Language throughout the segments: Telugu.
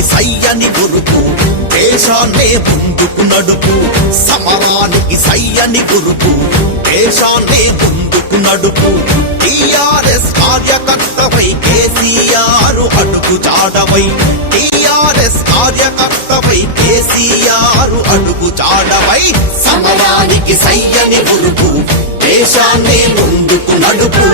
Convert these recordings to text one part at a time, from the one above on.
సమరానికి సయ్యని గురుపు దేశాన్నే ముందుకు నడుపు సమరానికి సయ్యని గురుపు దేశాన్నే ముందుకు నడుపు టిఆర్ఎస్ కార్యకర్తపై కేసీఆర్ అడుగు చాడవై టిఆర్ఎస్ కార్యకర్తపై కేసీఆర్ అడుగు చాడవై సమరానికి సయ్యని గురుపు దేశాన్నే ముందుకు నడుపు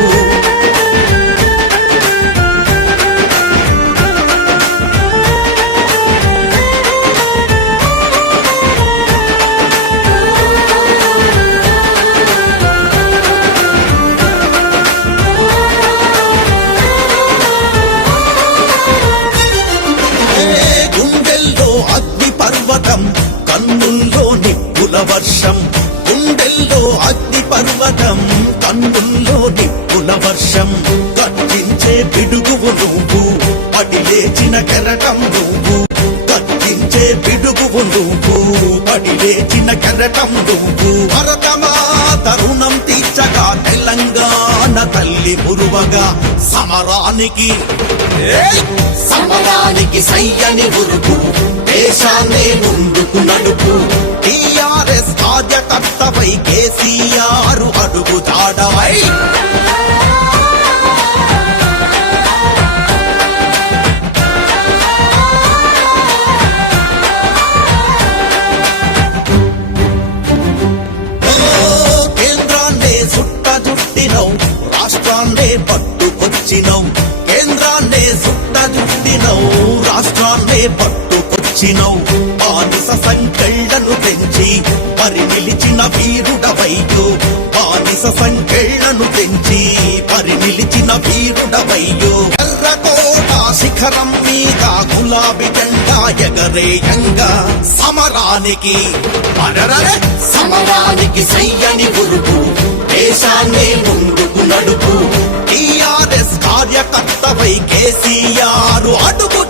కన్నుల్లో నిప్పుల వర్షం గుండెల్లో అగ్ని పర్వతం కన్నుల్లో నిప్పుల వర్షం గర్జించే పిడుగువు నువ్వు పడి లేచిన కెరటం నువ్వు గర్జించే పిడుగువు నువ్వు పడి లేచిన కెరటం నువ్వు భరతమా తరుణం తీర్చగా తెలంగాణ తల్లి మురువగా సమరానికి సయ్యని ఉరుకు దేశాన్నే ముందుకు నడుపు టిఆర్ఎస్ కార్యకర్తపై కేసీఆర్ అడుగు చాడవై కేంద్రాన్నే చుట్టజుట్టినవు రాష్ట్రాన్నే పట్టుకొచ్చినవు కేంద్రాన్నే చుట్టజుట్టినవు రాష్ట్రాన్నే పట్టుకొచ్చినవు బానిస సంకెళ్లను పెంచి పరి నిలిచిన వీరుడవయ్యో బానిస సంకెళ్లను పెంచి పరి నిలిచిన వీరుడవయ్యో ఎర్రకోట శిఖరం మీద గులాబీ జెండా ఎగరేయంగా సమరానికి సయ్యని గురుపు దేశాన్నే ముందుకు నడుపు టిఆర్ఎస్ కార్యకర్తపై కేసీఆర్ అడుగు